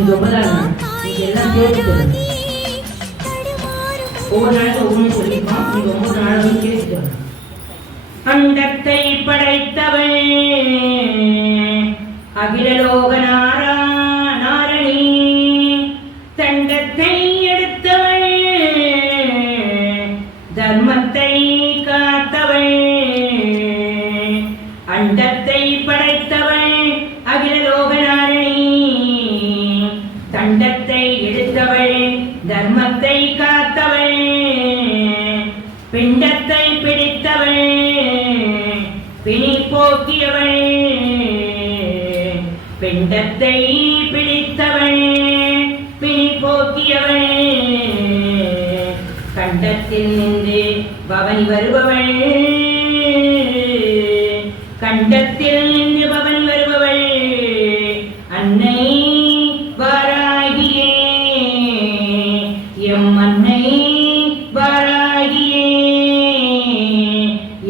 இது 9வது நாள். நீங்க எல்லாம் சேர்த்து சொல்லுங்க. ஒவ்வொரு நாளுக்கு ஒவ்வொன்று சொல்லிப்போம். நீங்க 9 நாளும் சேர்த்து சொல்லுங்க. அண்டத்தை படைத்தவள் அகிலலோக நாரணி, தண்டத்தை எடுத்தவள் தர்மத்தை காத்தவள். அண்டத்தை படைத்தவள் அகிலலோக நாரணி, தண்டத்தை எடுத்தவள் தர்மத்தை காத்தவள். பிண்டத்தை பிடித்தவள் பிணி போக்கியவள், பிண்டத்தை பிடித்தவள் பிணி போக்கியவள். கண்டத்தில் நின்று பவனி வருபவள், கண்டத்தில் நின்று பவனி வருபவள். அன்னை வாராகியே, எம் அன்னை வாராகியே,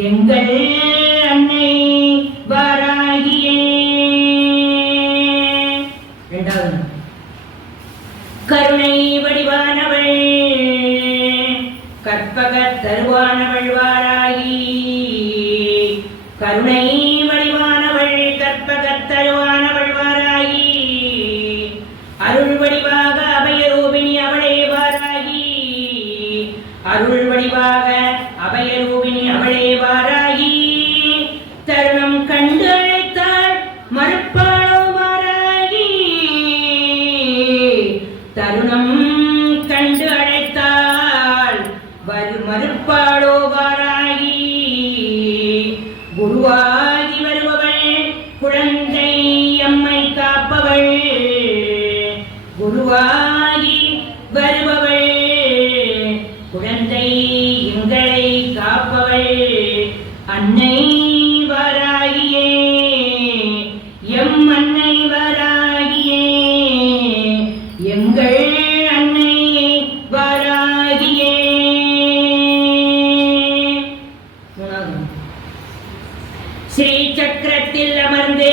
எங்கள் அன்னை வாராகியே. இரண்டாவது கருணை வடிவானவள் கற்பக தருவானவள் வாராகி, கருணை வடிவானவள் கற்பக தருவானவள் வாராகி. அருள் வடிவாக அபயரூபிணி அவளே வாராகி, அருள் வடிவாக அபயரூபிணி அவளே வாராகி. தருணம் கண்டு அழைத்தாள் மறுப்பாளோ வாராகி, தருணம் கண்டு அழைத்தாள் மறுப்பாளோ வாராகி. குருவாகி வருபவள் குழந்தை அம்மை காப்பவள், குருவாகி வருபவள் குழந்தை எங்களை காப்பவள். அன்னை வாராகியே, எம் அன்னை வாராகியே, எங்கள் அன்னை வாராகியே. ஸ்ரீ சக்கரத்தில் அமர்ந்தே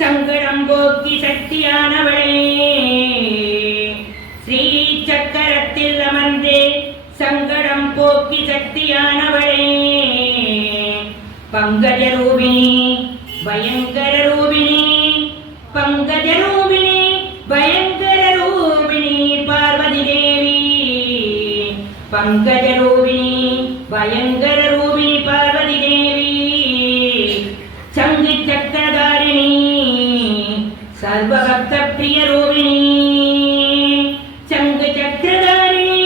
சங்கடம் போக்கி சக்தியானவளே, ஸ்ரீ சக்கரத்தில் அமர்ந்தே சங்கடம் போக்கி சக்தியானவளே. பங்கஜ ரூபிணி பயங்கர ரூபிணி, பங்கஜ ரூபிணி பயங்கர ரூபிணி பார்வதி தேவி, பங்கஜ ரூபிணி பயங்கர ரூபிணி பார்வதி தேவி. சங்கு சக்கரதாரிணி சர்வபக்த பிரிய ரூபிணி, சங்கு சக்கரதாரிணி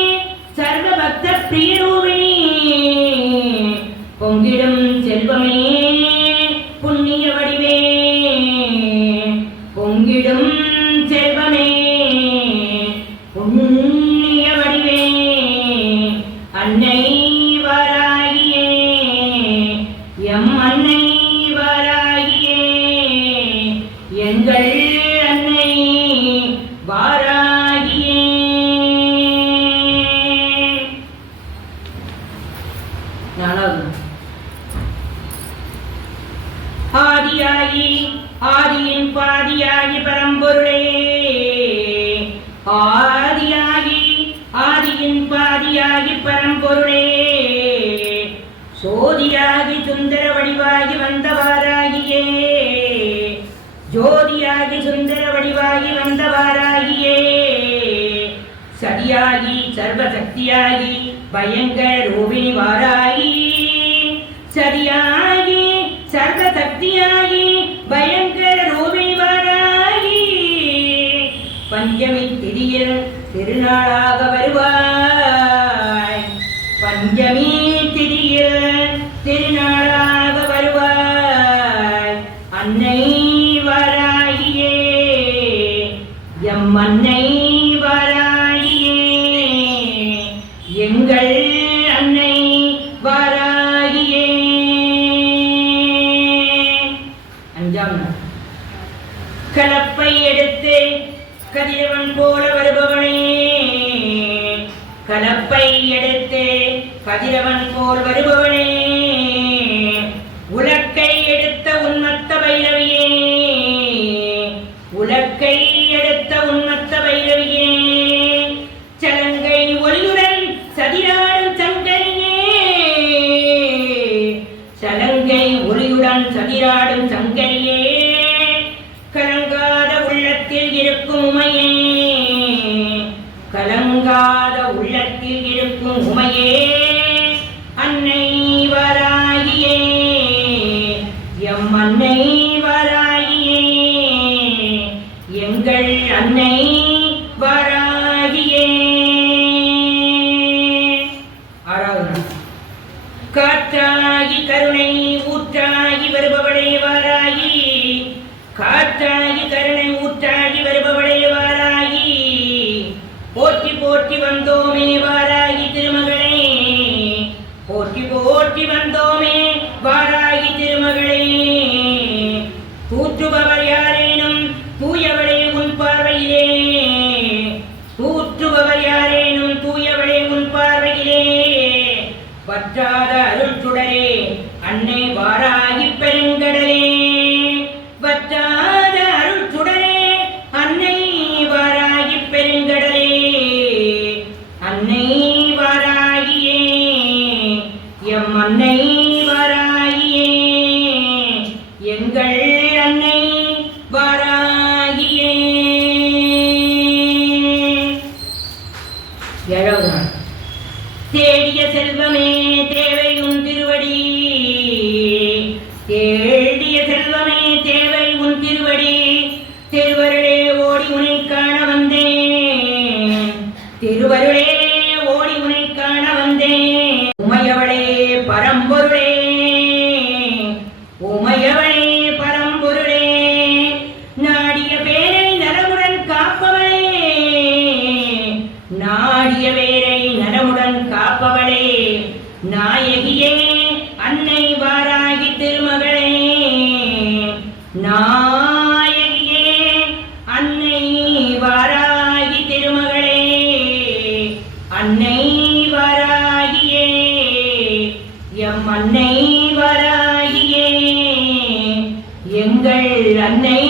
சர்வபக்த பிரிய ரூபிணி. பொங்கிடும் செல்வமே புண்ணிய வடிவே, பொங்கிடும் செல்வமே புண்ணிய வடிவே. அன்னை வாராகியே, எம் அன்னை வாராகியே, எங்கள் அன்னை வாராகியே. நாலாவது ஆதியாகி ஆதியின் பாதியாகி பரம்பொருளே, ஆதியாகி ஆதியின் பாதியாகி பரம்பொருளே. சோதியாகி சுந்தர வடிவாகி வந்தவாராகியே, ஜோதியாகி சுந்தர வடிவாகி வந்தவாராகியே. சதியாகி சர்வசக்தியாகி பயங்கர ரூபிணி வாராகி, சதியாகி சர்வசக்தியாகி பயங்கர ரூபிணி வாராகி. பஞ்சமி திதியில் திருநாளாக வருவாய், பஞ்சமி திதியில் திருநாளாக வருவாய். அன்னை வாராகியே, எம் அன்னை வாராகியே, எங்கள் அன்னை வாராகியே. அஞ்சாம் நாள் கலப்பை எடுத்து கதிரவன் போல வருபவனே, கலப்பை எடுத்து கதிரவன் போல் வருபவனே. உலக்கை எடுத்த உன்மத்த பைரவியே, உலக்கை எடுத்த உன்மத்த உமையே அன்னை வாராகியே எம் அன்னை வாராகியே எங்கள் அன்னை வாராகியே. ஆறாவது காற்றாகி கருணை ஊற்றாகி வருபவளே வாராகி காற்றாகி கருணை ஊற்றாகி வருபவளே வாராகி போற்றி போற்றி வந்தோமே வாராகி திருமகளே போற்றி போற்றி வந்தோமே வாராகி திருமகளே. தூற்றுபவர் யாரேனும் தூயவளே உன் பார்வையிலே தூற்றுபவர் யாரேனும் தூயவளே உன் பார்வையிலே வற்றாத அருள் சுடரே அன்னை வாராகி பெருங்கடலே வற்றாத அருள் சுடரே அன்னை வாராகி பெருங்கடலே அன்னை வாராகியே எம் அன்னை வாராகியே எங்கள் அன்னை வாராகியே. ஏழாவது நாள் தேடிய செல்வமே தேவை உன் திருவடி தேடிய செல்வமே தேவை உன் திருவடி திருவருளே ஓடி உனை காண வந்தேன் திருவருளே ஓடி உனை காண வந்தேன் உமையவளே பரம்பொருளே உமையவளே பரம்பொருளே நாடிய பேரை நலமுடன் காப்பவளே நாடிய பேரை நலமுடன் காப்பவளே நாயகியே அன்னை வாராகி திருமகளே நாயகியே அன்னை வாராகி திருமகளே அன்னை வாராகியே எம் அன்னை வாராகியே எங்கள் அன்னை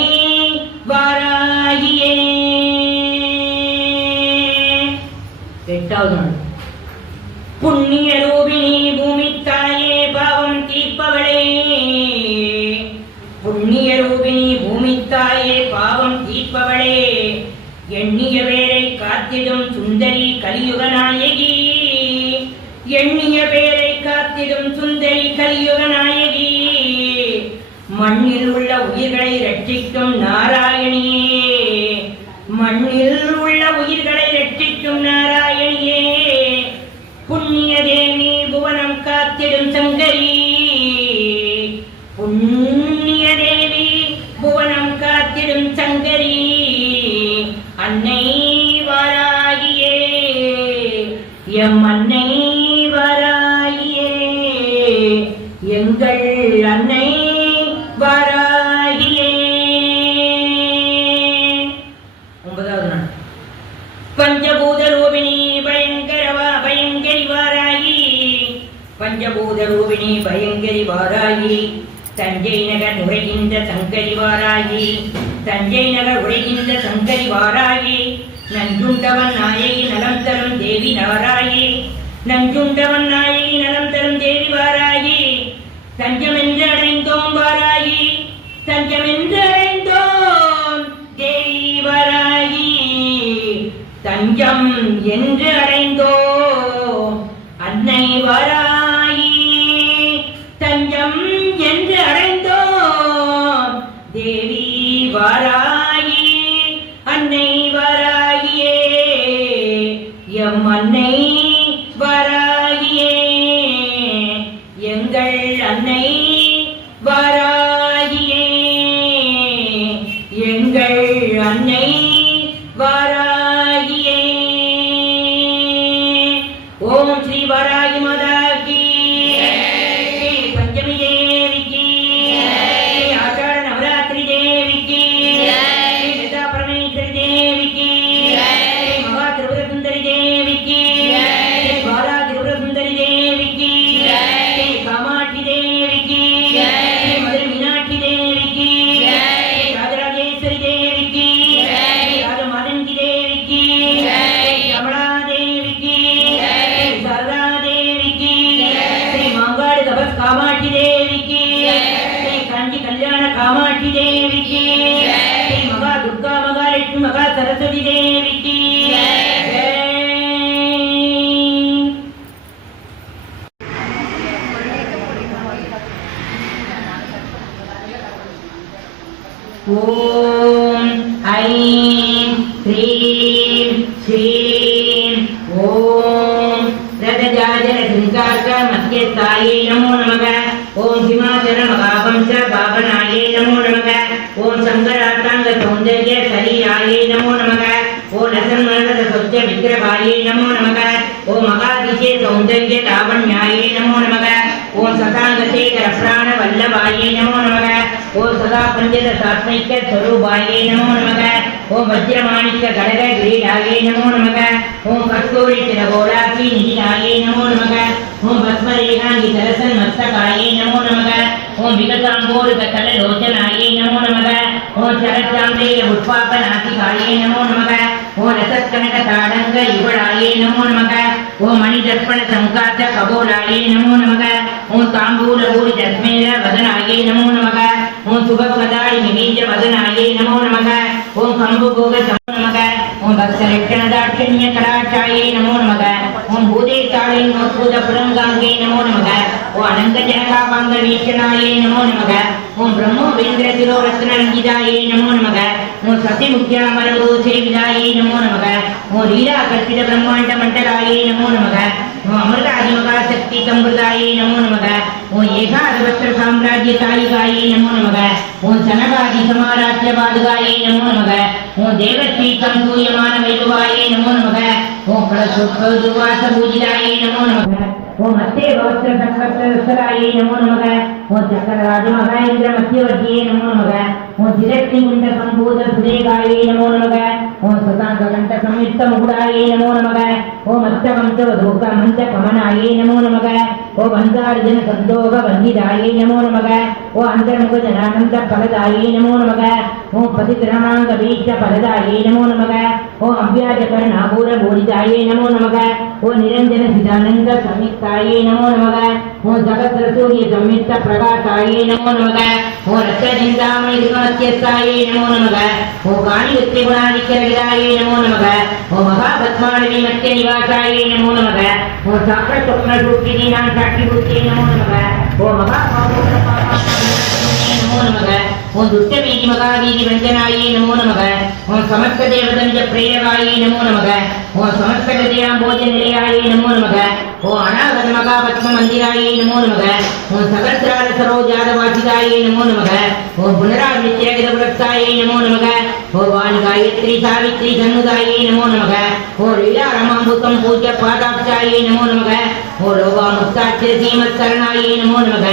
வாராகியே. எட்டாவது நாள் புண்ணிய ரூபிணி பூமி தாயே பாவம் தீர்ப்பவளே புண்ணிய ரூபிணி பூமி தாயே பாவம் தீர்ப்பவளே எண்ணிய பேரை காத்திடும் சுந்தரி கலியுக நாயகி எண்ணிய பேரை காத்திடும் சுந்தரி கலியுக நாயகி மண்ணில் உள்ள உயிர்களை ரட்சிக்கும் நாராயணியே மண்ணில் உள்ள உயிர்களை ரட்சிக்கும் நாராயணியே புண்ணிய தேவி புவனம் காத்திடும் சங்கரி புண்ணிய தேவி புவனம் காத்திடும் சங்கரி அன்னை வாராகியே எம் அன்னை வாராகியே எங்கள் அன்னை வாராகியே. ஒன்பதாவது நாள் பஞ்சபூத ரூபிணி பயங்கரி வாராகி பஞ்சபூத ரூபிணி பயங்கரி வாராகி தஞ்சை நகர் உரைகின்ற சங்கரி வாராகி தஞ்சை நகர் உரைகின்ற சங்கரி வாராகி நஞ்சுண்டவன் நாயகி நலம் தரும் தேவி வாராகி நஞ்சுண்டவன் நாயகி நலம் தரும் தேவி வாராகி தஞ்சமென்று அடைந்தோம் வாராகி தஞ்சமென்று அடைந்தோம் தேவி வாராகி தஞ்சம் என்று அடைந்தோம் அன்னை வாராகி தஞ்சம் என்று அடைந்தோம் தேவி வாராகி அன்னை வாராகியே எம் அன்னை வாராகியே எங்கள் அன்னை வாராகியே எங்கள் அன்னை வாராகியே. ஓம் ஸ்ரீ வாராகி மாதா கி ஸ்ரீ பஞ்சமி தேவி கி ஸ்ரீ ஆஷாட நவராத்திரி தேவி கி ஸ்ரீ லலிதா பரமேஸ்வரி தேவி கி ஸ்ரீ மகா திரிபுர சுந்தரி தேவி கி ஸ்ரீ பாலா ஓம் ஐம் க்ரீம் ஸ்ரீம் ஓம் ரதஜாஜர சிங்கார்க மத்தியஸ்தாயே நமோ நமக ஓம் ஹிமாச்சல மகாவம்ச பாவனாயே நமோ நமக ஓம் சங்கராத்தாங்க சௌந்தர்ய சரீராயே நமோ நமக ஓம் நசன்மரத சொச்ச விக்கிரகாயே நமோ நமக ஓம் மகாதிசே சௌந்தர்ய லாவண்யாயே நமோ நமக ஓம் சதாங்கசேகர பிராண வல்லபாயே நமோ நமக ஓம் சதா பஞ்சத சாத்மைக்க ஸ்வரூபாயே நமோ நமக ஓம் வஜ்ரமாணிக்க கடக கிரீடாயே நமோ நமக ஓம் கஸ்தூரி திரகோலாசி நிதியாயே நமோ நமக ஓம் பத்மரேகாங்கி சரசன் மஸ்தகாயே நமோ நமக ஓம் விகதாம்போருக கலலோச்சனாயே நமோ நமக ஓம் சரச்சாம்பேய உட்பாப நாசிகாயே நமோ நமக ஓம் ரசத்கனக தாடங்க யுகளாயே நமோ நமக ஓம் மணிதர்ப்பண சங்காத்த கபோலாயே நமோ நமக ஓம் தாம்பூல ஊரி தஸ்மேர வதனாயே நமோ நமக ஓம் சுபகதாரி நிபீஜ வதனாயே நமோ நமக ஓம் கம்பு போக நமோ நமக ஓம் பக்தரட்சணதாட்சண்ய கடாட்சாயே நமோ நமக ஓம் பூதேசாலை நோத்பூத புரங்காங்கே நமோ நமக ஓம் அனந்த ஜனகாபாங்க வீஷணாயே நமோ நமக ஓம் பிரம்மோ வேந்திர சிரோரத்ன ரஞ்சிதாயே நமோ நமக ஓம் சசிமுக்கியாமரோ சேவிதாயே நமோ நமக ஓம் லீலா கல்பித பிரம்மாண்ட மண்டலாயே நமோ நமக ஓம் அமிர்தாதிமகா சக்தி சம்பிரதாயே நமோ நமக ஓம் ஏகாதிபத்திர சாம்ராஜ்ய தாயிகாயே நமோ நமக ஓம் சனகாதி சமாராஜ்ய பாதுகாயே நமோ நமக ஓம் தேவஸ்ரீ சந்தூயமான வைபவாயே நமோ நமக ஓம் கலசுவாச பூஜிதாயே நமோ நமக ஓம் அத்தே பவஸ்திர சக்கரஸ்வராயே நமோ நமக ஓம் சக்கரராஜ மகேந்திர மத்தியவர்த்தியே நமோ நமக ஓம் திரட்சி குண்ட சம்பூத சுதேகாயே நமோ நமக ஓம் சதாங்க கண்ட சம்யுக்த முகுடாயே நமோ நமக ஓம் அஷ்டவம்ச வதோக மஞ்ச கமனாயே நமோ நமக ஓம் அந்தார்ஜன சந்தோக வந்திதாயே நமோ நமக ஓம் அந்தர்முக ஜனானந்த பலதாயே நமோ நமக ஓம் பதிகிரமாங்க வீட்ட பலதாயே நமோ நமக ஓம் அவ்யாஜகர நாகூர போதிதாயே நமோ நமக ஓம் நிரஞ்சன சிதானந்த சம்யுக்தாயே நமோ நமக ஓம் சகஸ்ர சூரிய சம்யுக்த பிரகாசாயே நமோ நமக ஓம் ரத்தஜிந்தாமணி விமத்தியஸ்தாயே நமோ நமக ஓம் காணி வித்தி குணாதிக்கரகிதாயே நமோ நமக ஓம் மகாபத்மானவி மத்திய நிவாசாயே நமோ நமக ஓம் சாக்ர சொப்ன சூக்கினி நான் சாட்சி புத்தியே நமோ நமக ஓம் நமோ நமக ஓம் துஷ்டவீதி மகாவீதி வஞ்சனாயே நமோ நமக ஓம் சமஸ்த தேவதஞ்ச பிரேரகாயே நமோ நமக ஓம் சமஸ்த கதியாம் போஜ நிலையாயே நமோ நமக ஓம் அநாகத மகாபத்ம மந்திராயே நமோ நமக ஓம் சகஸ்ரார சரோஜாதவாசிதாயே நமோ நமக ஓம் புனராவித்யகிதபுரத்தாயே நமோ நமக ஓம் வாணி காயத்ரி சாவித்ரி சண்முகாயே நமோ நமக ஓம் லீலா ரமாம்புத்தம் பூஜ்ய பாதாப்சாயே நமோ நமக ஓம் லோகா முக்தாட்சிர சீமத் சரணாயே நமோ நமக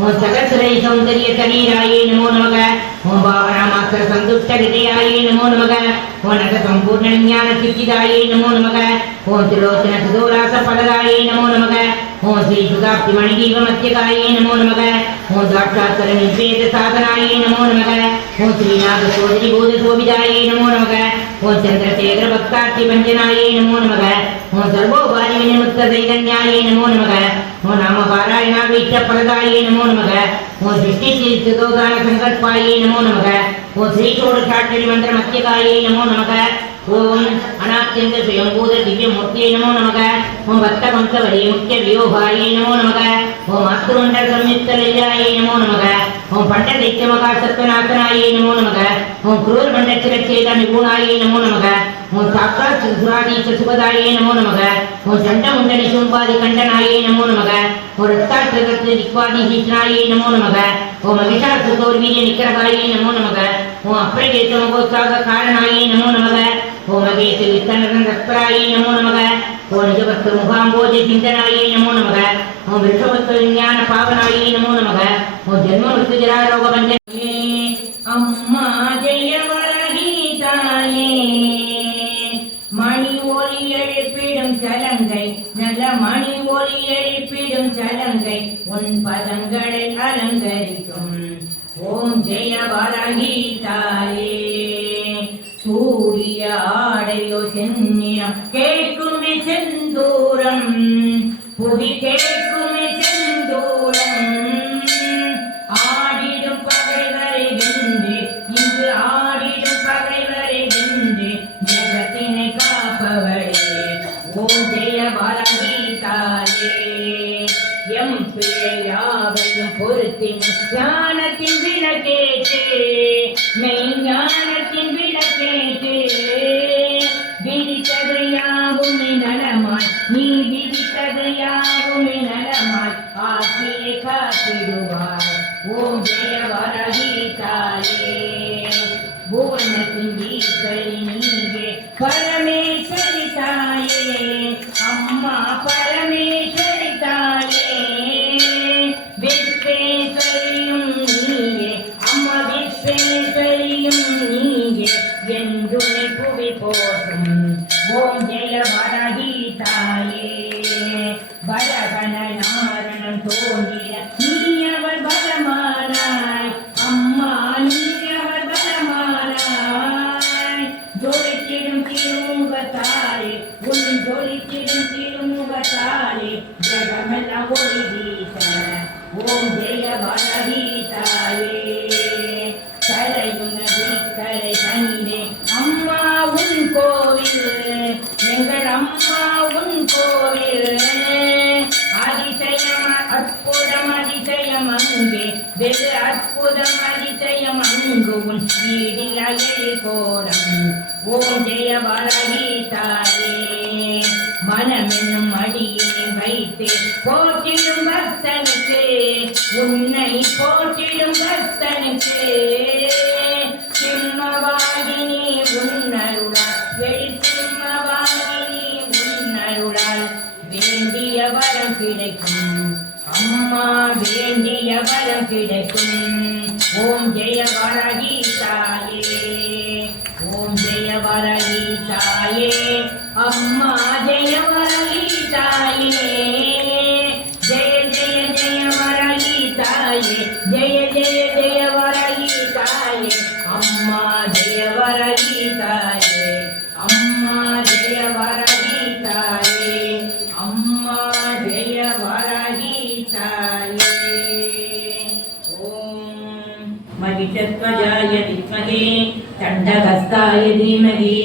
ஓம் சகஸ்ரை சௌந்தர்ய சரீராயே நமோ நமக ஓம் பாவனா மாத்திர சந்துஷ்ட ஹிருதயாயே நமோ நமக ஓம் நக சம்பூர்ண ஞான சித்திதாயே நமோ நமக ஓம் திரோச்சன சுதோலாச பலதாயே நமோ நமக ஓம் ஸ்ரீ சுதாப்தி மணிதீப மத்தியகாயே நமோ நமக ஓம் சாட்சாத்கர நிர்வேத சாதனாயே நமோ நமக ஓம் ஸ்ரீநாத சோதரி பூத சோபிதாயே நமோ நமக ஓம் சந்திரசேகர பக்தார்த்தி பஞ்சனாயே நமோ நமக ஓம் சர்வோபாரி விநிமுக்த தைதன்யாயே நமோ நமக ஓம் நாம பாராயணா வீட்ட பலதாயே நமோ நமக ஓம் சிருஷ்டி ஸ்ரீ சுதோதான சங்கல்பாயே நமோ நமக ஓம் ஸ்ரீ சோடசாட்சரி மந்திர மத்தியகாயே நமோ நமக ஓம் அநாத்யந்த சுயம்பூத திவ்ய மூர்த்தியே நமோ நமக ஓம் பக்த வம்ச வரிய முக்கிய வியோகாயே நமோ நமக ஓம் மாத்ருமண்டல சம்யுக்த லீலாயே நமோ நமக ஓம் பண்ட தைத்ய மகா சத்வநாசனாயே நமோ நமக ஓம் குரூர பண்ட சிரச்சேத நிபுணாயே நமோ நமக ஓம் சாக்ஷாத் சுராதீச சுபதாயே நமோ நமக ஓம் சண்ட முண்டனி சூம்பாதி கண்டனாயே நமோ நமக ஓம் ரத்தாட்சகத்து திக்வாதி ஹீஷ்ணாயே நமோ நமக ஓம் மகிஷார் சுதோர்வீரிய நிக்கரகாயே நமோ நமக ஓம் அப்ரகேச மகோத்சாக காரணாயே நமோ நமக ஓம் மகேஷ வித்தனரன் ரத்பராயே நமோ நமக ஓம் நிஜபக்த முகாம்போஜ சிந்தனாயே நமோ நமக ஓம் விஷ்வபக்த விஞ்ஞான பாவனாயே நமோ நமக ஓம் ஜென்ம மிருத்து ஜராரோக பஞ்சனாயே அம்மா ஜெயவரகீதாயே மணி ஒலி எழுப்பிடும் சலங்கை நல்ல மணி ஒலி எழுப்பிடும் சலங்கை உன் பதங்களை அலங்கரிக்கும் ஓம் ஜெயவரகீதாயே சூரிய ஆடையோ சென்னியம் கேட்குமே செந்தூரம் புவி கேட்குமே செந்தூரம் ஆடிடும் பகைவரை வென்று இங்கு ஆடிடும் பகைவரை வென்று ஜெகத்தினை காப்பவளே ஓம் ஜெய வரகீதாயே எம் பிழையாவை அனைத்தையும் பொறுத்தின் ஞானத்தின் விளக்கேற்று மெய்ஞானத்தின் விளக்கேற்று விதித்தது யாவுமே நலமாய் நீ விதித்தது யாவுமே நலமாய் ஆக்கியே காத்திடுவாய் ஓம் ஜெய வரகி தாயே புவனத்தின் ஈஸ்வரி நீங்கே பரமேஸ்வரி தாயே அம்மா பரமேஸ்வரி தாயே விஸ்வேஸ்வரியும் நீங்கே அம்மா விஸ்வேஸ்வரியும் நீங்கே என்றுமே புவி போற்றும் ஓம் ஜெய வரகி தாயே வரகன நாரணம் தோன்றிய நீ அவர் வரமானாய் அம்மா நீ அவர் வரமானாய் ஜொலித்திடும் திருமுகத்தாலே உன் ஜொலித்திடும் திருமுகத்தாலே ஜெகமெல்லாம் ஒளி வீச ஓம் ஜெய வரகி தாயே கரையுனது கரை தனிலே அம்மா உன் கோவில் எங்கள் அம்மா உன் கோவில் அதிசயம் அற்புதம் அதிசயம் அங்கே வெகு அற்புதம் அதிசயம் அங்கு உன் வீடில் அழகி கோலம் ஓம் ஜெய வரகி தாயே மனமென்னும் அடியினை வைத்து போற்றிடும் பக்தனுக்கு உன்னை போற்றிடும் பக்தனுக்கு சிம்மவாகினி உன்னருளால் சிம்மவாகினி உன்னருளால் வேண்டிய வரம் கிடைக்கும் அம்மா வேண்டிய வரம் கிடைக்கும் ஓம் ஜெய வரகி தாயே ஓம் ஜெய வரகி தாயே அம்மா ஜெய வரகி தாயே ஜெய ஜெய ஜெய வரகி தாயே ஜெய ஜெய ஜெய வரகி தாயே அம்மா ஜெய வரகி தாயே அம்மா ஜெய வரகி தாயே அம்மா ஜெய வரகி தாயே ஓம் மகிஷத்வஜாய வித்மகே தண்டஹஸ்தாய தீமஹி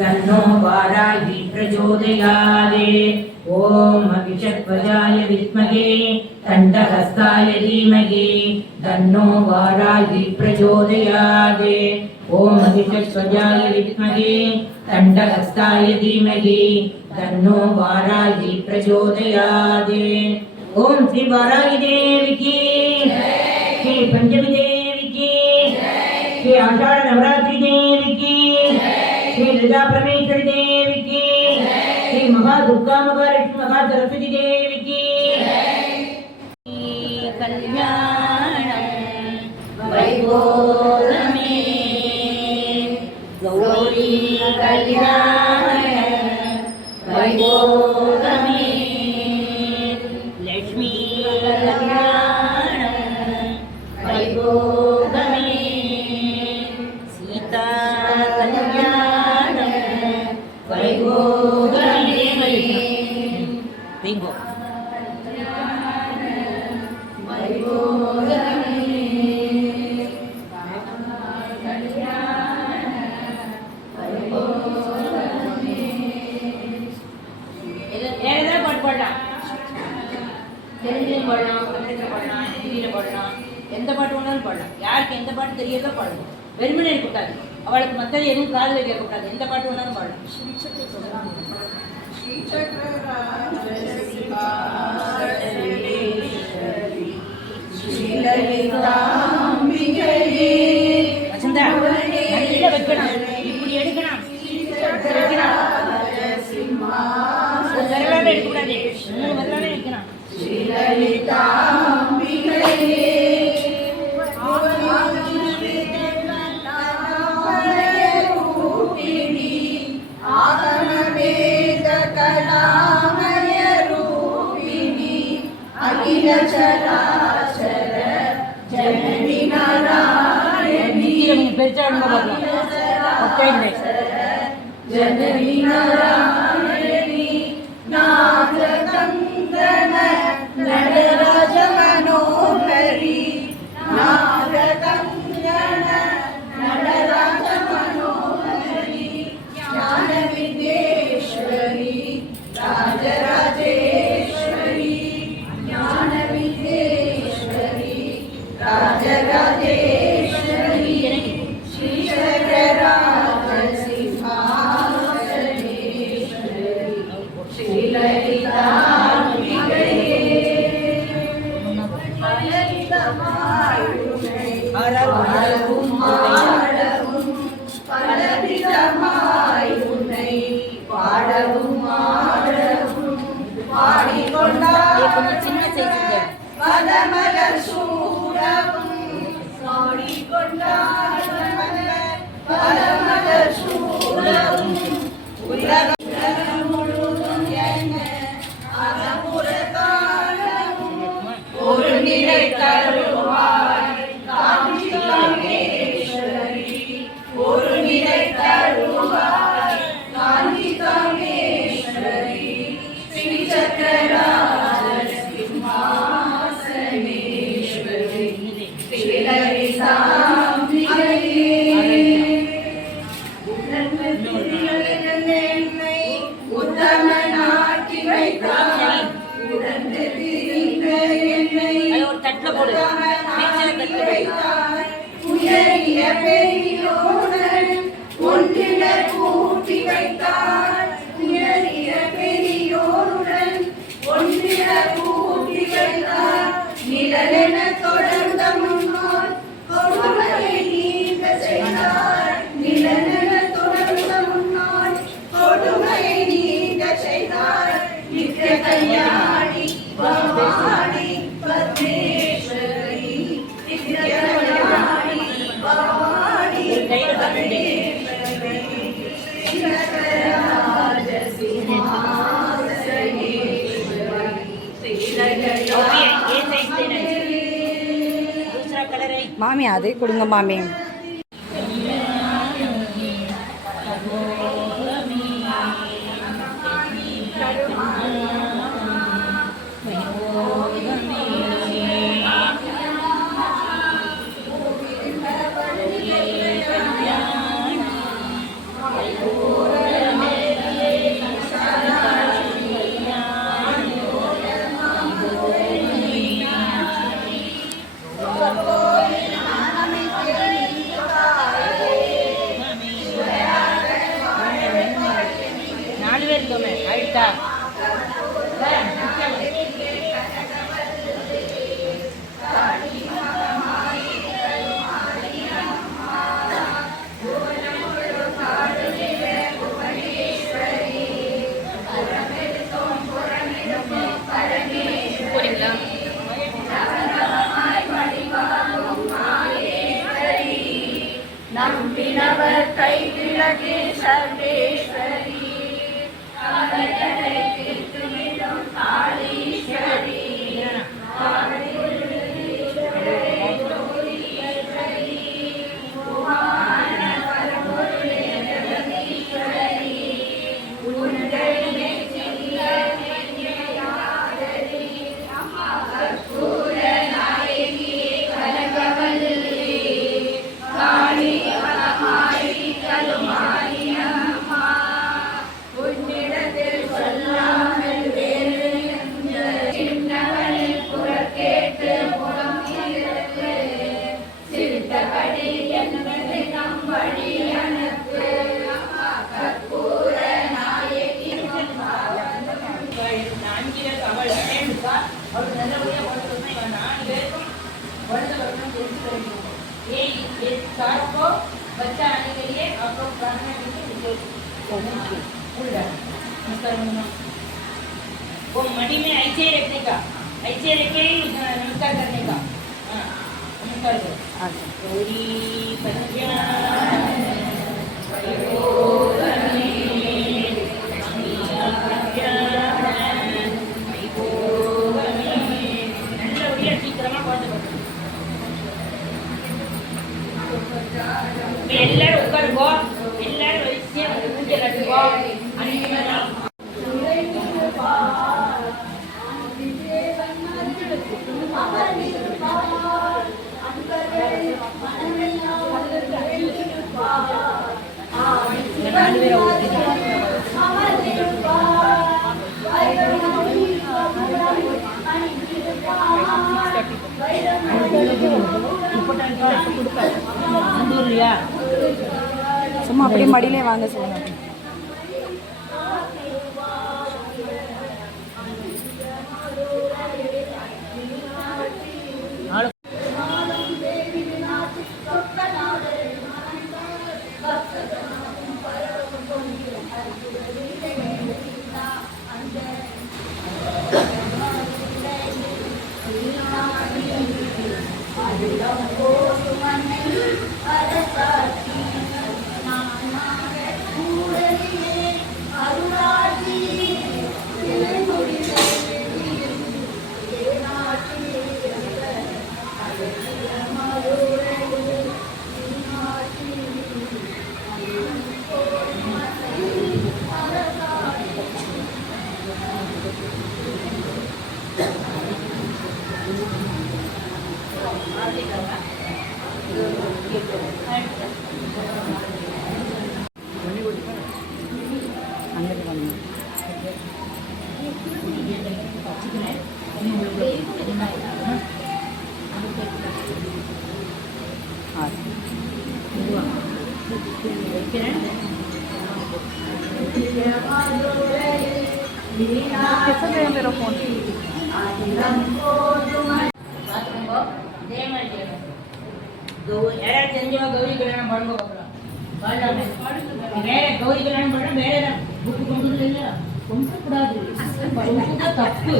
தன்னோ வாராகி பிரச்சோதயாத் ஓம் மகிஷத்வஜாய வித்மகே தண்டஹஸ்தாய தீமஹி தன்னோ வாராகி பிரச்சோதயாத் ஓம் மகிஷத்வஜாய வித்மகே தண்டஹஸ்தாய தீமஹி தன்னோ வாராகி பிரச்சோதயாத் ஓம் ஸ்ரீ வாராகி தேவி की श्री पंचमी देवी की श्री आषाढ़ नवरात्रि देवी की श्री ललिता परमेश्वरी देवी की श्री महा दुर्गा महालक्ष्मी महा सरस्वती देवी की कल्याणं वैभोगमे गौरी कल्याणं वैभोगमे लक्ष्मी कल्याणं वैभोगमे सीता कल्याणं वैभोगमे बिंगो தெலுங்குலையும் பாடலாம், கன்னடத்தில் பாடலாம், ஹிந்தியில் பாடலாம், எந்த பாட்டு வேணாலும் பாடலாம். யாருக்கு எந்த பாட்டு தெரியறதோ பாடலாம். வெறுமனே இருக்கக்கூடாது, அவளுக்கு மற்றது எதுவும் காதில் கேட்கக்கூடாது. எந்த பாட்டு வேணாலும் பாடலாம். வசந்தா நல்லா வைக்கணும், இப்படி எடுக்கணும், வைக்கணும். ஒரு விரலால எடுக்கக்கூடாது, 3 விரலால வைக்கணும். जननी नारायणी नागकंदन नटराज मनोहरी नागकंदन नटराज मनोहरी ज्ञान विद्येश्वरी राजराजेश्वरी ज्ञान विद्येश्वरी राजराजेश्वरी श्रीचक्रराजसिंहासनेश्वरी श्रीललिताम्बिके பலவிதமாய் உன்னை பாடவும் ஆடவும் பாடிக்கொண்டார் பதமலர் சூடவும் பாடிக்கொண்டார் பதமலர் சூடவும் உலகம் முழுதும் என்ன அகமுறத்தாலும் ஒரு நிலை தருவாய் காஞ்சி காமேஸ்வரி ஒரு நிலை தருவாய் காஞ்சி காமேஸ்வரி ஸ்ரீ சக்கரராஜசிம்மாசனேஸ்வரி ஸ்ரீலலிதாம்பிகை என்னை உத்தமனாக்கி வைத்தார் உடனே திரிந்த என்னை உத்தமனாக்கி வைத்தார் உயரிய பெரியோர்கள் ஒன்றினர் கூட்டி வைத்தார் உயரிய பெரியோருடன் ஒன்றினர் கூட்டி வைத்தார் நிழலென தொடர்ந்த முன்னோர் கொடுமையை நீங்க செய்தார் நிழலென தொடர்ந்த முன்னோர் கொடுமையை நீங்க செய்தார் நித்திய கல்யாணி பவானி பத்மேஸ்வரி நித்திய கல்யாணி பவானி பத்மேஸ்வரி மாமி அதே கொடுங்க மாமி. நம்பினவர் கைவிளக்கு சர்வேஸ்வரி அவர்களை தீர்த்துவிடும் காளீஸ்வரி बच्चा आने के लिए आप लोग प्रार्थना कीजिए। वो मडी में ऐसे रखने का, ऐसे रख के ही नमस्कार करने का। नमस्कार करो। गौरी எல்லாரும் உட்காருங்கோ, எல்லாரும் வரிசையா பூஜை கட்டுங்கோ. அனுப்பி சும்மா அப்படியே மடியிலே வாங்க சொல்லுங்க. அங்கே வந்து मेरा फोन யாராவது தெரிஞ்சவங்க கௌரி கல்யாணம் பண்ணுங்க பார்க்கலாம். வேற கௌரி கல்யாணம் பண்ண வேற புக்கு கொண்டு இல்லையா கொண்டு கூடாது, தப்பு.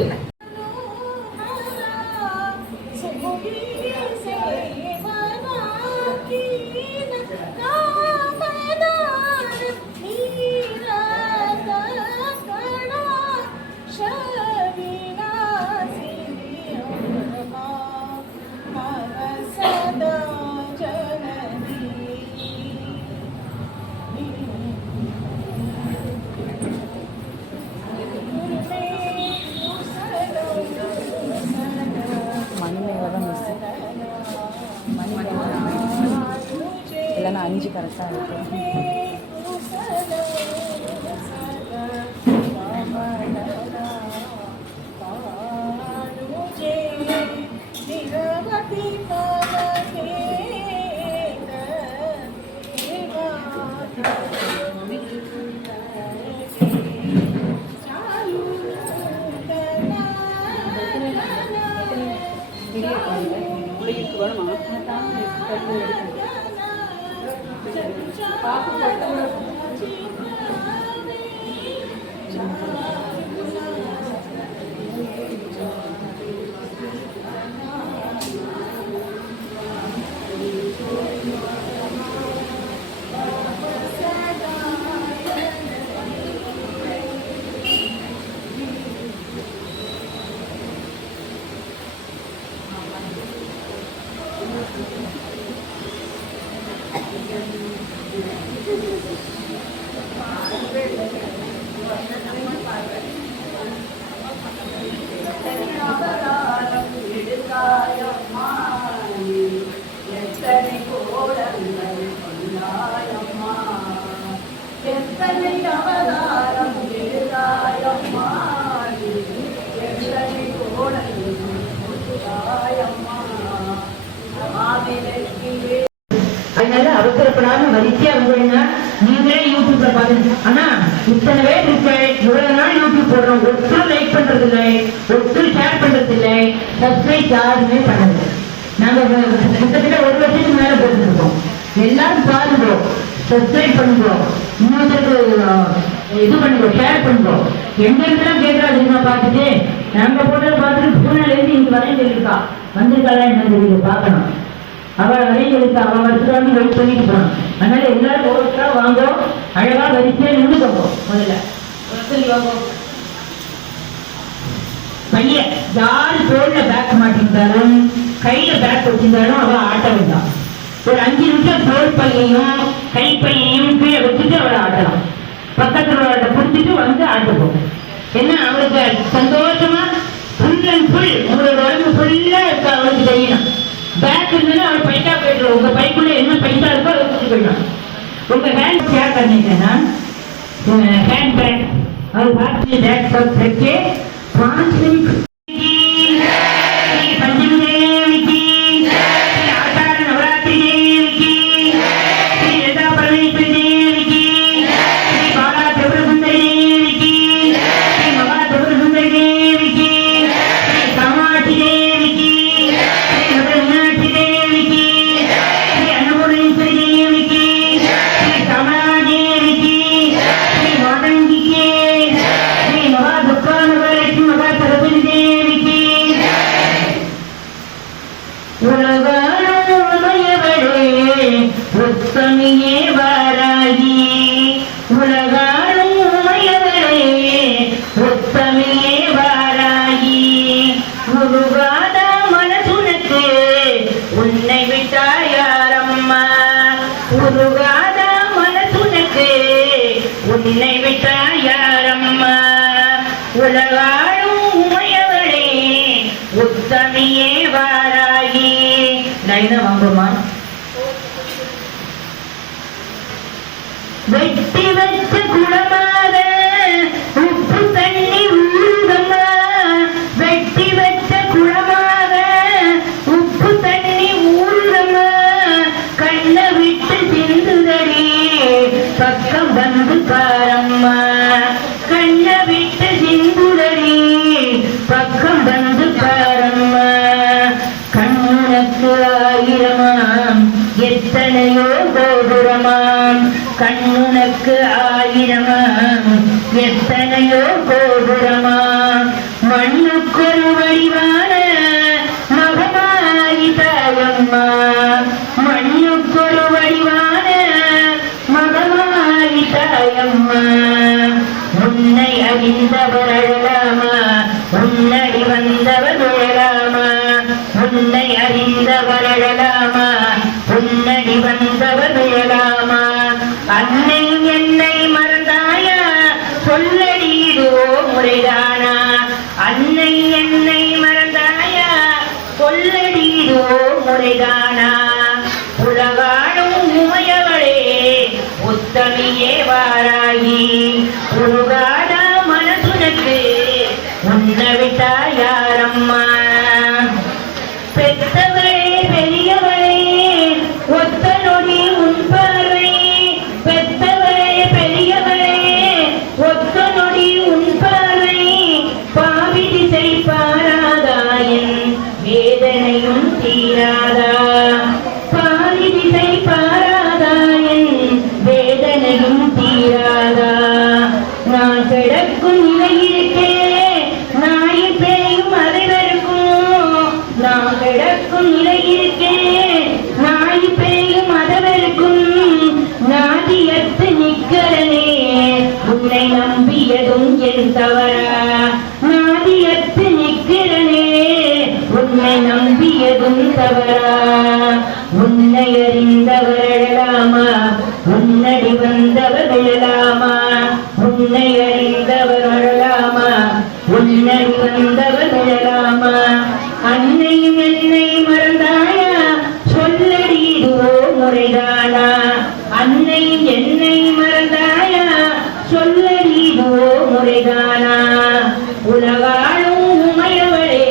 இல்லைன்னா 5 கரெக்டாக இருக்கு. அதனால அவசரப்படாம வரிசையா வந்தீங்கன்னா நீங்களே யூடியூப்ல பாருங்க. ஆனா இத்தனை பேர் இருக்கு, இவ்வளவு நாள் யூடியூப் போடுறோம், ஒருத்தரும் லைக் பண்றது இல்லை, ஒருத்தரும் ஷேர் பண்றது இல்லை, சப்ஸ்கிரைப் யாருமே பண்ணது. நாங்க கிட்டத்தட்ட 1 வருஷத்துக்கு மேல போட்டுருக்கோம். எல்லாரும் பாருங்க, சப்ஸ்கிரைப் பண்ணுவோம், இன்னொருத்தருக்கு இது பண்ணுவோம், ஷேர் பண்ணுவோம். எங்க இருந்தெல்லாம் கேட்கறாங்க பார்த்துட்டு நாங்க போட்டதை பார்த்துட்டு பூனால இருந்து இங்க வரையும் சொல்லியிருக்கா, வந்திருக்காளா என்ன தெரியுது பார்க்கணும். அவள் வரையும் சொல்லியிருக்கா, அவள் வருஷம் வெயிட் பண்ணிட்டு போனோம். அதனால எல்லாரும் ஒவ்வொருத்தரா வாங்கோ, அழகா வரிசையா நின்றுக்கோங்க. முதல்ல பையன் யாரு தோல்ல பேக் மாட்டிருந்தாலும் கையில பேக் வச்சிருந்தாலும் அவ ஆட்ட வேண்டாம். ஒரு 5 நிமிஷம் தோல் பையையும் கைப்பையையும் கீழே வச்சுட்டு அவளை ஆட்டலாம். பக்கத்துல பிடிச்சிட்டு வந்து ஆட்டுப்போம். என்ன அவளுக்கு சந்தோஷமா ஃபுல் அண்ட் ஃபுல் உங்களோட உடம்பு ஃபுல்லா இருக்க அவளுக்கு தெரியணும். பேக் இருந்ததுன்னா அவள் பைசா போயிடுவோம். உங்க பைக்குள்ள என்ன பைசா இருக்கோ அதை வச்சுட்டு போயிடலாம். உங்க ஹேண்ட் கேர் பண்ணிட்டேன்னா हैंड बैग और भारतीय बैग सब करके 5 मिनट पंचमी देवी की உத்தமியே வாராகி உலகாளும் உமையவளே உத்தமியே வாராகி உருகாத மனசுனக்கு உன்னை விட்டாயாரம்மா உருகாத மனசுனக்கு உன்னை விட்டாயாரம்மா உலகாளும் உமையவளே உத்தமியே வாராகி. லைனா வாங்குமா. வெட்டி வச்ச குளமாக உப்பு தண்ணி ஊறுதம்மா வெட்டி வச்ச குளமாக உப்பு தண்ணி ஊறுதம்மா கண்ணை விட்டு சிந்துதடி பக்கம் வந்து பாரம்மா கண்ணை விட்டு சிந்துதடி பக்கம் வந்து பாரம்மா கண்ணுனக்கு ஆயிரமாம் எத்தனையோ கோபுரமாம் கண்ணுனக்கு ஆயிரமாம் எத்தனையோ கோபுரமாம் மண்ணுக்கொரு வடிவான மகமாயி தாயம்மா மண்ணுக்கொரு வடிவான மகமாயி தாயம்மா உன்னை அறிந்தவர் அழலாமா உன்னடி வந்தவர் விழலாமா உன்னை அறிந்தவர் அழலாமா உன்னடி வந்தவர் விழலாமா அன்னை என்னை மறந்தாயா சொல்லடிடுவோ முறைதானா அன்னை என்னை மறந்தாயா சொல்லடிடுவோ முறைதானா உலகாடும் உமையவளே உத்தமியே வாராகி உருகாத மனசுனக்கு உன்னை விட்டாயாரம்மா பெத்தவளே பெரியவளே ஒத்த நொடி உன் பார்வை பெத்தவளே பெரியவளே ஒத்த நொடி உன் பார்வை பாவி திசை பாராதாயின் வேதனையும் தீராதா பாவி திசை பாராதாயின் வேதனையும் தீராதா நான் கிடக்கும் நிலையிருக்கே நாய் பேயும் அதைவருக்கும் நான் கிடக்கும் நிலையிருக்கே நாய் பேயும் அதவருக்கும் நாதியத்து நிக்கிறனே உன்னை நம்பியதும் என் தவறா நாதியத்து நிக்கிறனே உன்னை நம்பியதும் தவறா உன்னை அறிந்தவர் அழலாமா உன்னடி வந்தவர் விழலாமா உன்னை அறிந்தவர் அழலாமா உன்னடி வந்தவர் விழலாமா அன்னையும் என்னை மறந்தாயா சொல்லடிடுவோ முறைதானா அன்னையும் என்னை மறந்தாயா சொல்லடிடுவோ முறைதானா உலகாளும் உமையவளே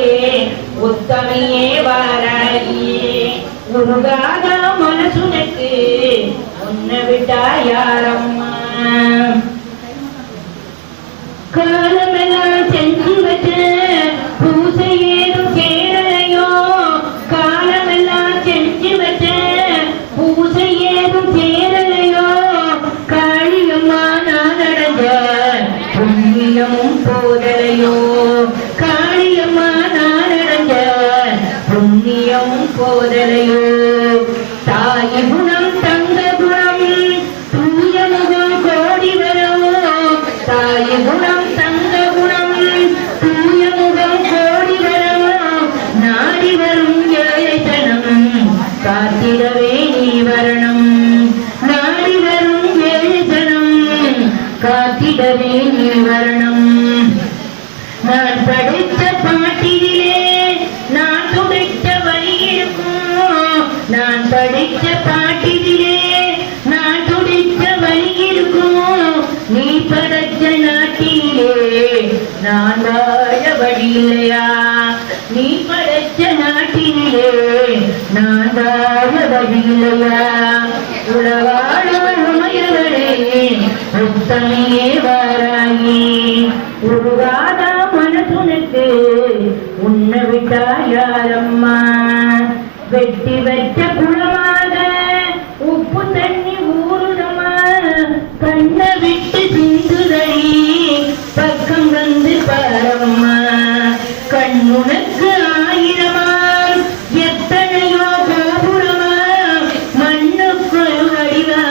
உத்தமியே வாராகியே உருகாத மனசுனக்கு உன்னை விட்டாயாரம்மா காலமெல்லாம் செஞ்சு வச்ச பூசை ஏதும் சேரலையோ காலமெல்லாம் செஞ்சு வச்ச பூசை ஏதும் சேரலையோ காளியம்மா நான் அடைஞ்ச புண்ணியமும் போதலையோ காளியம்மா நான் அடைஞ்ச புண்ணியமும் போதலையோ தாய் குணம் தங்க குணம் தூய முகம் கோடி வரவோ தாய் குணம் தங்க குணம் தூய முகம் கோடி வரவோ நாடி வரும் ஏழைத்தனம் காத்திடவே நீ வரணும் நாடி வரும் ஏழைத்தனம் காத்திடவே நீ வரணும் நான் படித்த பாட்டிலே நான் துடைத்த வழி இருக்கும் நான் படித்த பாட்டிலே நான் துடைத்த வழி இருக்கும் நீ படைத்த நாட்டிலே நான் வாழ வழி இல்லையா நீ படைத்த நாட்டிலே நான் வாழ வழி இல்லையா உலவாழும் உமையவளே உத்தமியே வாராகி உருகாத மனசுனக்கு உன்னை விட்டாயாரம்மா வெட்டி வச்ச குளமாக உப்பு தண்ணி ஊறுதமா கண்ணை விட்டு சிந்துதடி பக்கம் வந்து பாரம்மா கண்ணுனக்கு ஆயிரமாம் எத்தனையோ கோபுரமா மண்ணுக்குள் வடிவா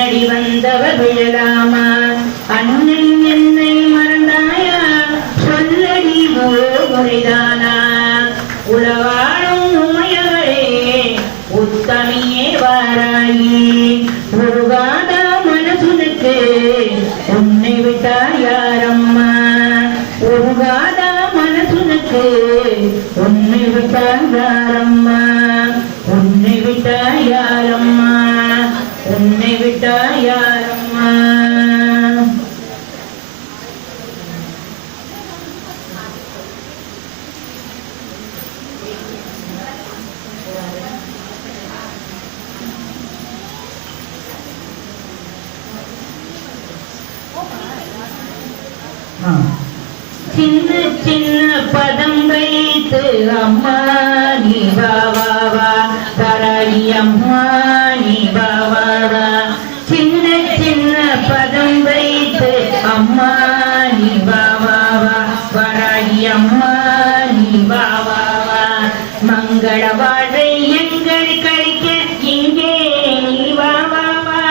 பின்னடி வந்தவர் விழலாமா அண்ணன் என்னை மறந்தாயா சொல்லடி முறைதானா உளவாடும் உமையவரே உத்தமியே வாராயே உருகாத மனசுனுக்கு உன்னை விட்டா யாரம்மா உருகாத மனசுனுக்கு உன்னை விட்டா யாரம்மா உன்னை விட்டா யாரம்மா உன்னை விட்டா யாரம்மா சின்ன சின்ன பதம் வைத்து அம்மா நீ வா வா வா தராயி அம்மா நீ வா வா வா சின்ன சின்ன பதம் வைத்து அம்மா நீ வா வா வா வராயி அம்மா நீ வா வா வா மங்கள வாழை எங்கள் கழிக்க இங்கே நீ வா வா வா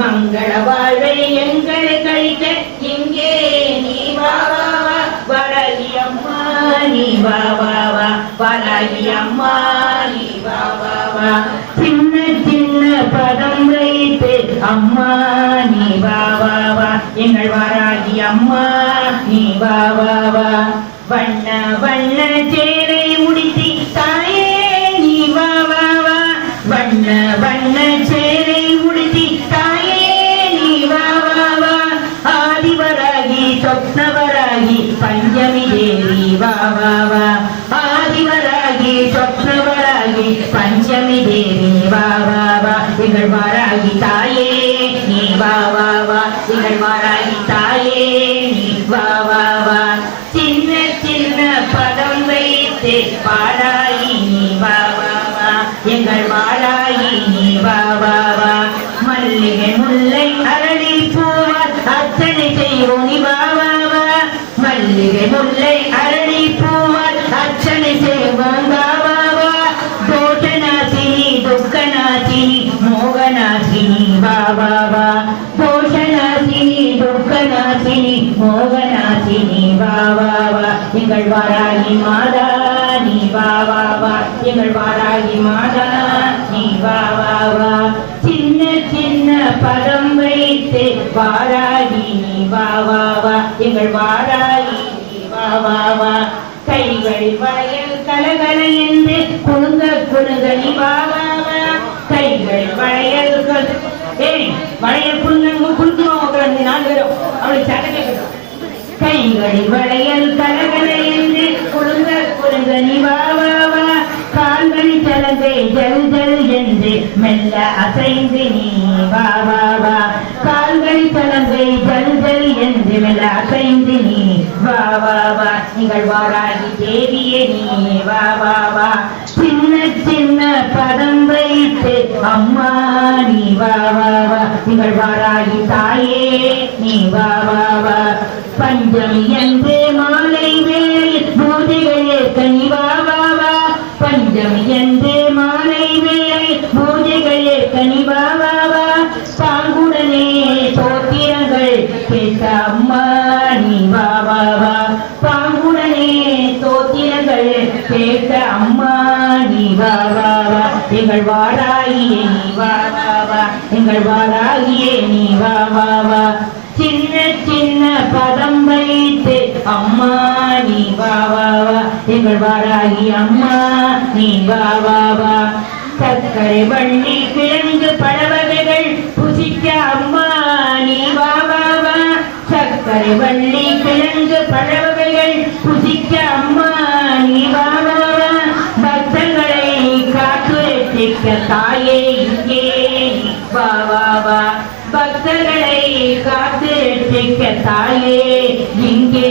மங்கள வாழை எங்கள் கழிக்க இங்கே நீ வா வா வா வராயி அம்மா நீ வா வா வா வராயி அம்மா நீ வா வா வா சின்ன சின்ன பதம் வைத்து அம்மா நீ வா வா வா எங்கள் வராகி அம்மா நீ வா வா வா வண்ண வண்ண சேலை உடுத்தி தாயே நீ வா வா வா வண்ண வண்ண சேலை உடுத்தி தாயே நீ வா வா வா ஆதிவராகி சொப்னவராகி பஞ்சமி தேவி வா வா வா ஆதிவராகி சொப்னவராகி பஞ்சமி தேவி வா வா வா எங்கள் வராகி தாயே நீ வா வா வா எங்கள் வராகி தாயே நீ வா வா வா சின்ன சின்ன பதம் வைத்து பாடாயி நீ வா வா வா எங்கள் வாழாயி நீ வா வா வா மல்லிகை முல்லை அரளி பூவால் அர்ச்சனை செய்வோம் நீ வா வா வா மல்லிகை முல்லை அரளி பூவால் அர்ச்சனை செய்வோம் வா வா வா தோஷநாசினி துக்கநாசினி மோகநாசினி வா வா வா தோஷநாசினி துக்கநாசினி மோகநாசினி வா வா வா எங்கள் வாராகி மாதா நீ வா வா வா எங்கள் வாராகி மாதா நீ வா வா வா சின்ன சின்ன பதம் வைத்து வாராகி நீ வா வா வா எங்கள் வாராகி நீ வா வா வா கைகளில் வளையல் கலகல என்று குழுங்க குழுங்க நீ வா வா வா கைகளில் வளையல் வளையல் குழுங்க குழுங்க நாலு பேரும் அவளுக்கு சட்டை கேட்கணும் கைகளில் வளையல் கலகல என்று குழுங்க குழுங்க நீ வா வா வா கால்கள் சலங்கை ஜல் ஜல் என்று மெல்ல அசைந்து நீ வா வா வா கால்கள் சலங்கை ஜல் ஜல் என்று மெல்ல அசைந்து நீ வா வா வா நீங்கள் வாராகி தேவியே நீ வா வா வா சின்ன சின்ன பதம் வைத்து அம்மா நீ வா வா வா நீங்கள் வாராகி தாயே நீ வா வா வா பஞ்சமி என்று மாலை வேளை பூஜைகள் ஏற்க நீ வா வா வா பஞ்சமி என்று மாலை வேளை பூஜைகள் ஏற்க நீ வா வா வா பாங்குடனே தோத்திரங்கள் கேட்ட அம்மா நீ வா வா வா பாங்குடனே தோத்திரங்கள் கேட்ட அம்மா நீ வா வா வா எங்கள் வாராகியே நீ வா வா வா எங்கள் வாராகியே நீ வா வா வா சின்ன சின்ன பதம் வைத்து அம்மா நீ வா வா வா எங்கள் வாராகி அம்மா நீ வா வா வா சர்க்கரை வள்ளி கிழங்கு பழவகைகள் புசிக்க அம்மா நீ வா வா வா சர்க்கரை வள்ளி கிழங்கு பழவகைகள் புசிக்க அம்மா நீ வா வா வா பக்தங்களை காத்து ரட்சிக்க தாயே இங்கே நீ வா வா வா பக்தர்களை காத்து ரட்சிக்க தாயே இங்கே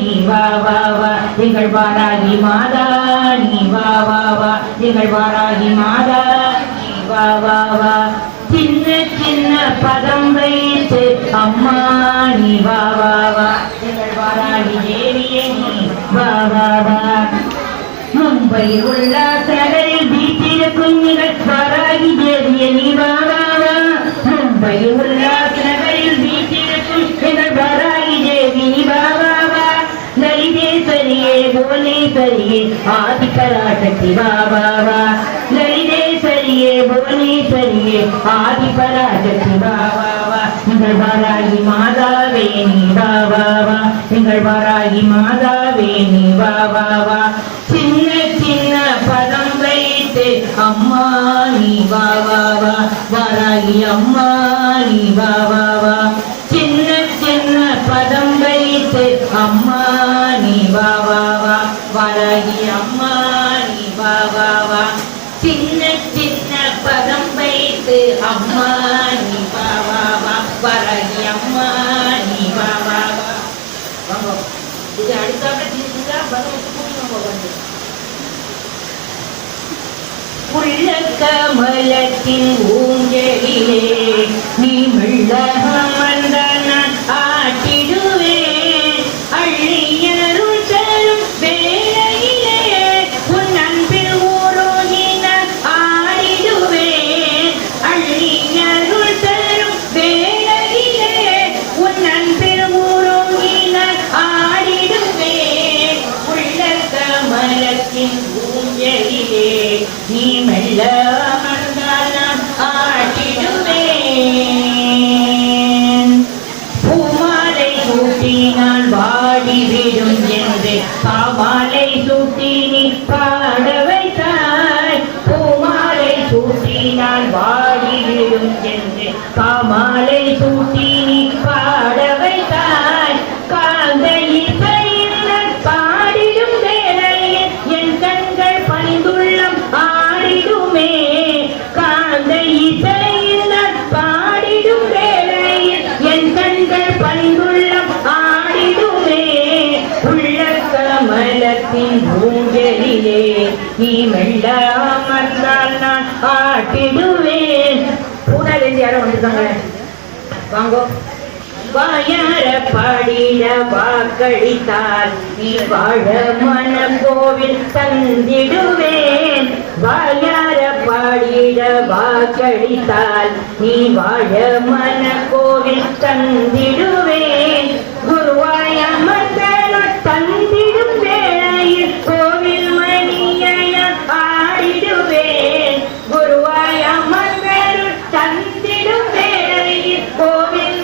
நீ வா வா வா எங்கள் வாராகி மாதா நீ வா வா வா எங்கள் வாராகி மாதா நீ வா வா வா சின்ன சின்ன பதம் வைத்து அம்மா நீ வா வா வா எங்கள் வாராகி தேவியே நீ வா வா வா மும்பையில் உள்ள கடலில் வீட்டில குஞ்சுகள் வாராகி தேவியே நீ வா வா வா மும்பையில் ஆதிபராசக்தி வா வா வா லலிதேஸ்வரியே புவனேஸ்வரியே ஆதிபராசக்தி வா வா வா எங்கள் வாராகி மாதாவே நீ வா வா வா எங்கள் வாராகி மாதாவே நீ வா வா வா சின்ன சின்ன பதம் வைத்து அம்மா நீ வா வா வா வாராகி அம்மா நீ வா வா வா சின்ன சின்ன பதம் வைத்து அம்மா நீ வா வா வா வாராகி அம்மா நீ வா வா வா சின்ன சின்ன பதம் வைத்து அம்மா நீ வா வா வா வாராகி அம்மா நீ வா வா வா வாங்க இது அடுத்தாப்புல சின்னதா பதம் வச்சு கூட்டிட்டு வந்து உள்ள கமலத்தின் ஊஞ்சலிலே நீ மெல்ல அமர்ந்த நான் ஆட்டிடுவேன் அள்ளியருள் தரும் வேளையிலே உன் அன்பில் ஊரோகி நான் ஆடிடுவேன் அள்ளியருள் தரும் வேளையிலே உன் அன்பில் ஊரோகி நான் ஆடிடுவேன் உள்ள கமலத்தின் ஊஞ்சலிலே நீ மெல்ல அமர்ந்தால் நான் ஆட்டிடுவேன் பூமாலை சூட்டினால் வாடிவிடும் என்று பாமாலை சூட்டி நீ பாட வைத்தாய் பூமாலை சூட்டினால் வாடிவிடும் என்று பாமாலை சூட்டி நீ பாட வைத்தாய் காந்த இசையில் பாடிடும் வேளையில் என் கண்கள் பணிந்துள்ளம் ஆடிடுமே காந்த இசையில் பாடிடும் வேளையில் என் கண்கள் பணிந்துள்ளம் ஆடிடுமே உள்ள கமலத்தின் ஊஞ்சலிலே நீ மெல்ல அமர்ந்தால் நான் ஆட்டிடுவேன் பூனாலேருந்து யாரும் வந்துருக்காங்க வாங்கோ வாயார பாடிட வாக்களித்தால் நீ வாழ மனக்கோவில் தந்திடுவேன் வாயார பாடிட வாக்களித்தால் நீ வாழ மனக்கோவில் தந்திடுவேன் குருவாய மந்தனம் தந்திடும் வேளையில் கோவில் மணியன ஆடிடுவேன் குருவாய மந்தனம் தந்திடும் வேளையில் கோவில்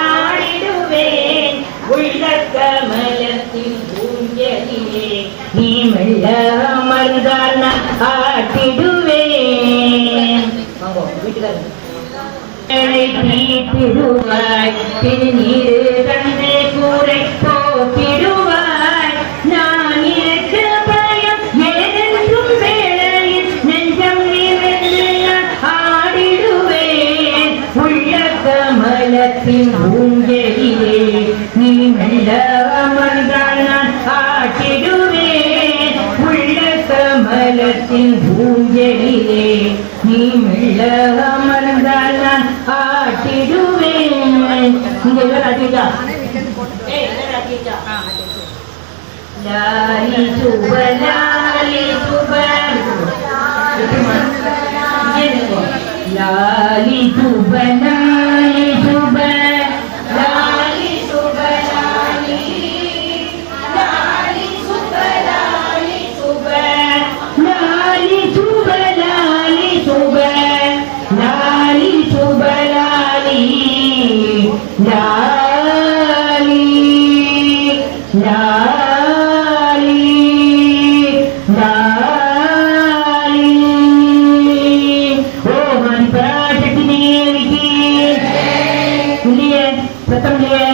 ஆடிடுவேன் உள்ள கமலத்தின் ஊஞ்சலிலே நீ மெல்ல அமர்ந்தால் நான் ஆட்டிடுவேன் வீட்டுக்காரர் திருநீரு தந்தை கூரை போக்கிடுவாய் நான் இருக்க பயம் ஏதென்றும் வேளையில் நெஞ்சம் நிறைந்து ஆடிடுவேன் உள்ள கமலத்தின் ஊஞ்சலிலே நீ மெல்ல அமர்ந்தால் நான் ஆட்டிடுவேன் உள்ள கமலத்தின் ஊஞ்சலிலே நீ மெல்ல அமர்ந்தால் நான் ஆட்டிடுவேன் இங்க எல்லாரும் ஆட்டிட்டா லாலி சுப லாலி சுப லாலி சுப லாலி சுப லாலி சுப லாலி லாலி சுப லாலி சுப லாலி சுப லாலி சுப லாலி சுப லாலி லாலி லாலி லாலி ஓ ஹரி பராசக்தி தேவிக்கு இல்லையே சத்தம் இல்லையே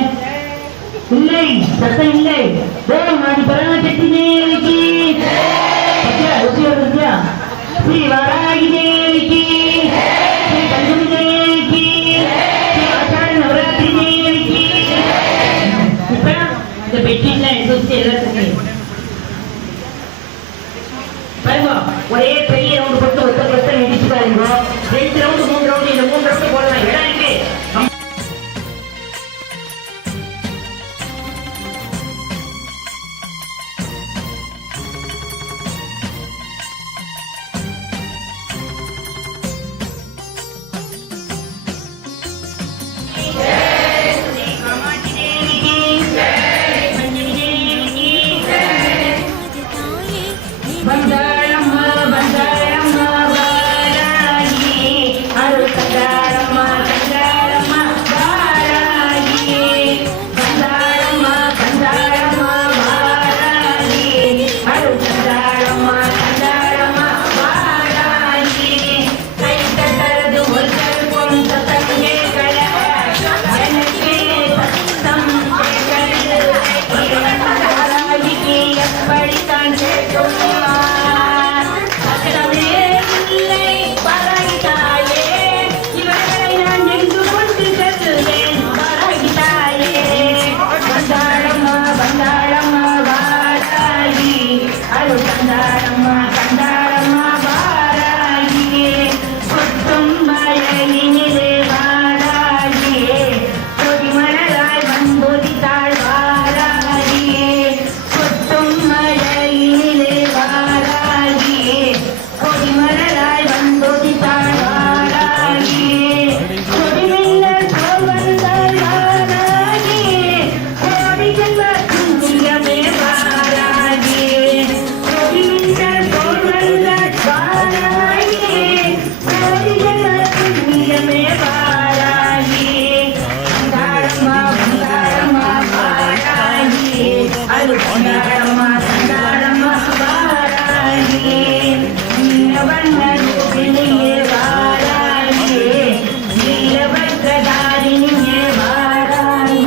இல்லை சத்தம் இல்லை ஓ ஹரி பராசக்தி தேவிக்கு சத்யா ருசியா ருசியா ஸ்ரீ வாராகி தேவிக்கு ஸ்ரீ கல்யாணி தேவிக்கு ஸ்ரீ ஆச்சார நவராத்திரி தேவிக்கு இப்ப இந்த பெட்டில சுத்தி எல்லாத்துக்கும் பாருங்க ஒரே பெரிய ரவுண்ட் போட்டு ஒருத்தர் இடிச்சு பாருங்க 2 ரவுண்ட் 3 ரவுண்ட் இந்த 3 ரவுண்ட் போடலாம் இடம் இருக்கு அருள் சண்டாளம்மா சண்டாளம்மா வாராயே வண்ண ரூபிணியே வாராயே நீலவர்க்கதாரிணியே வாராயே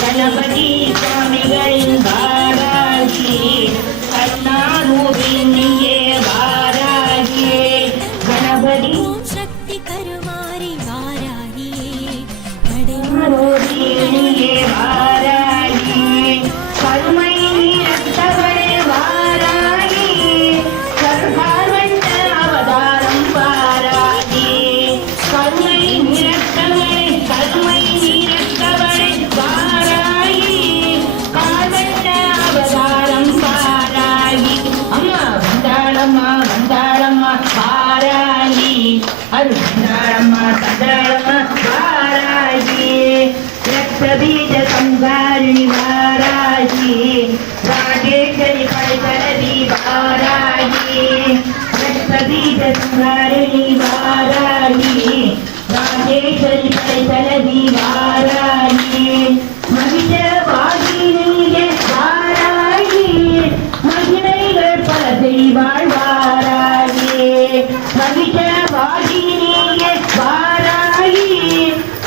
கணபதி சுவாமிகளின் வாராகி கண்ணாரூபிணியே வாராகி கணபதி சக்தி கருமாரி வாராகியே ரூபிணியே வாராகி கருமை நீரத்தவளே வாராகி கர்பாவண்ட அவதாரம் வாராகி கருமை நீரத்தவளே கருமை நீரத்தவளே வாராகி காவண்ட அவதாரம் வாராகி அம்மா வந்தாளம்மா வந்தாளம்மா வாராகி அருள் வந்தாளம்மா வந்தாளம்மா வாராகி ரக்தபீஜ சம்ஹாரிணி வாராகி ராஜேஸ்வரி படைத்தலதி வாராகி ரக்தபீஜ சம்ஹாரிணி வாராகி ராஜேஸ்வரி படைத்தலதி வாராகி மகிஷ வாகினியே வாராகி மகிமைகள் பல செய்வாள் வாராகி மகிஷ வாகினியே வாராகி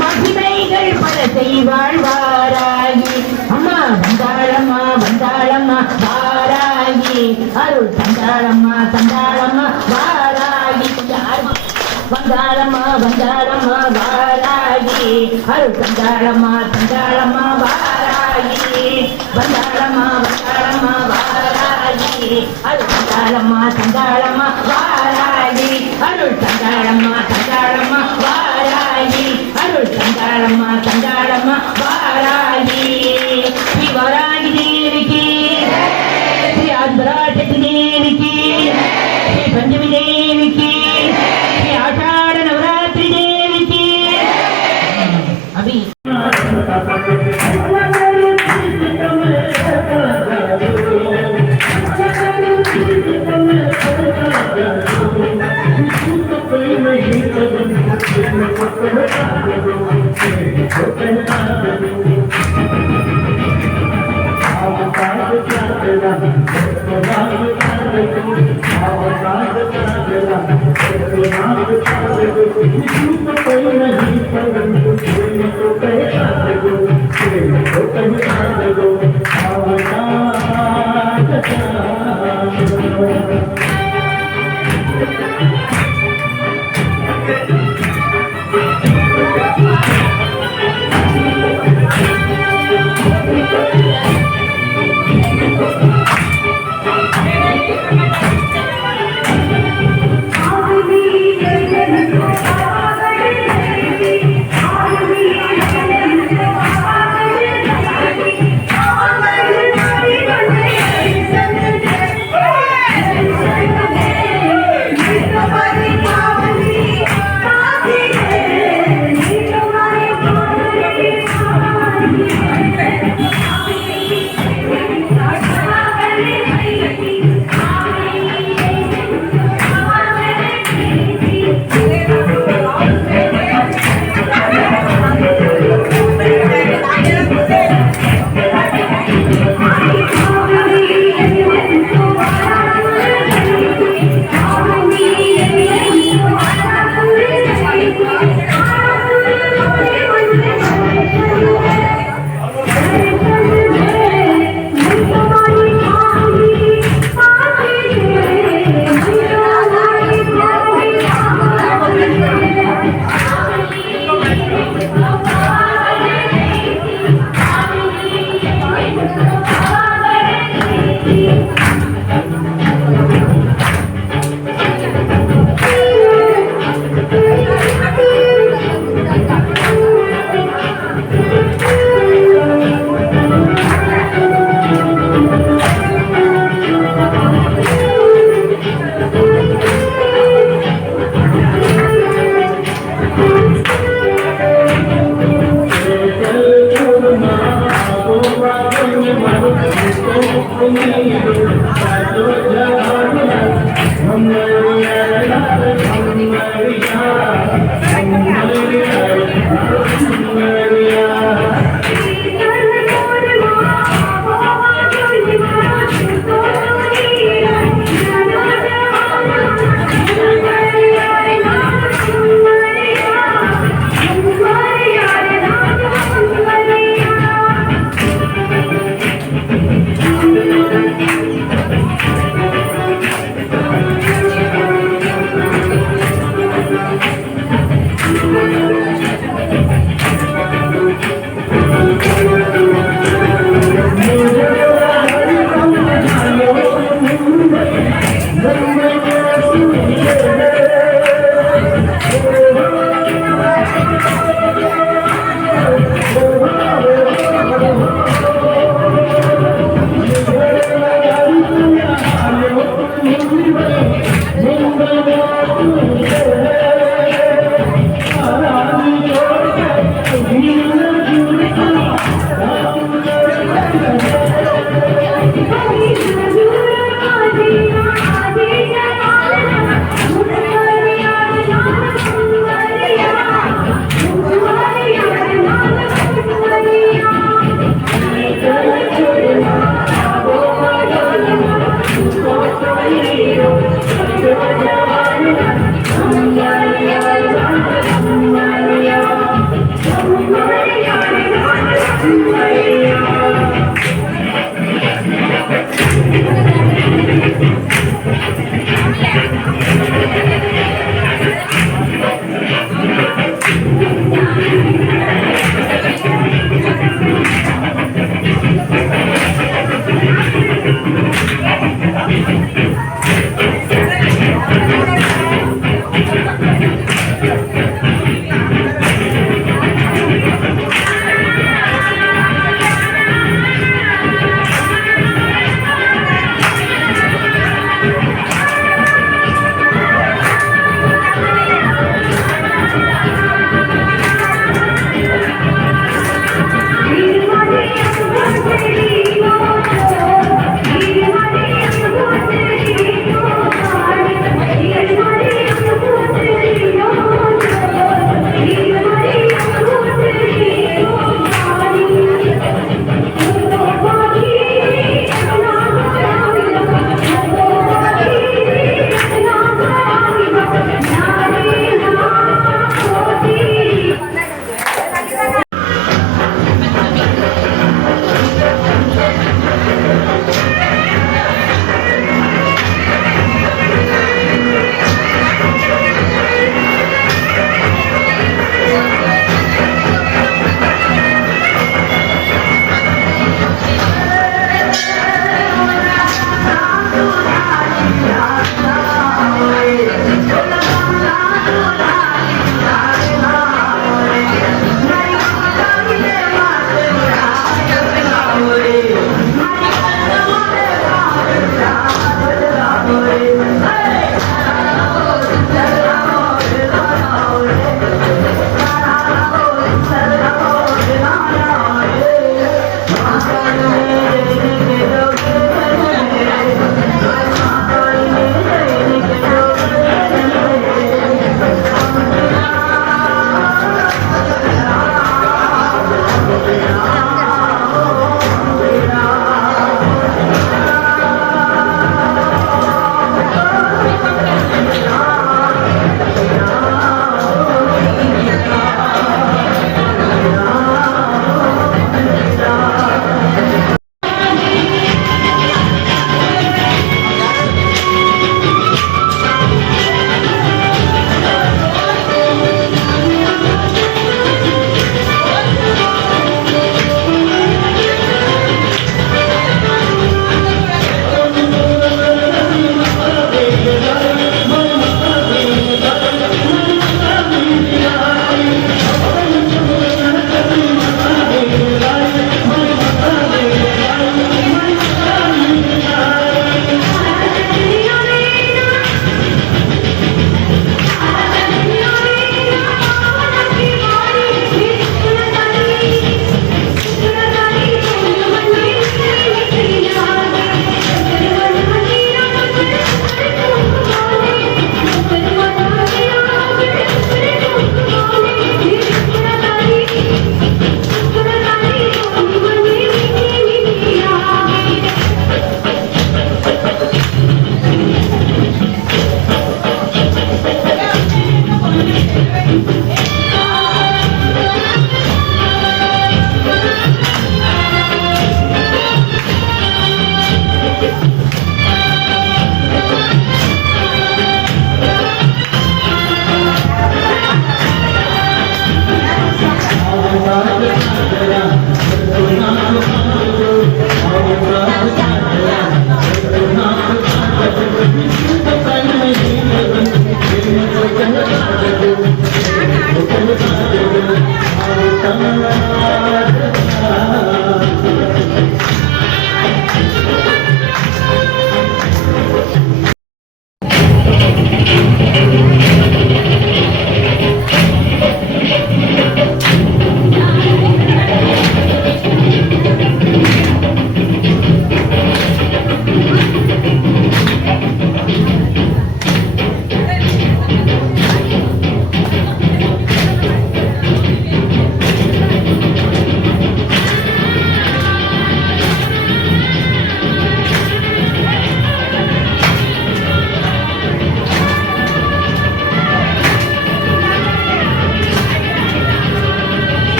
மகிமைகள் பல செய்வாள் வாராகி அம்மா வந்தாளம்மா வந்தாளம்மா வாராகி அருள் தந்தாளம்மா தந்தாளம்மா வாராகி வந்தாளம்மா வந்தாளம்மா வாராகி அருள் தந்தாளம்மா தந்தாளம்மா வாராகி வந்தாளம்மா வந்தாளம்மா வாராகி அருள் தந்தாளம்மா தந்தாளம்மா வாராகி அருள் தந்தாளம்மா தந்தாளம்மா வாராகி அருள் தந்தாளம்மா தந்தாளம்மா வாராகி ஸ்ரீ வாராகி தேவிக்கு ஸ்ரீ ஆத்மராசக்தி தேவிக்கு ஸ்ரீ பஞ்சமி தேவிக்கு ஸ்ரீ ஆஷாட நவராத்திரி தேவிக்கு அபி Thank you.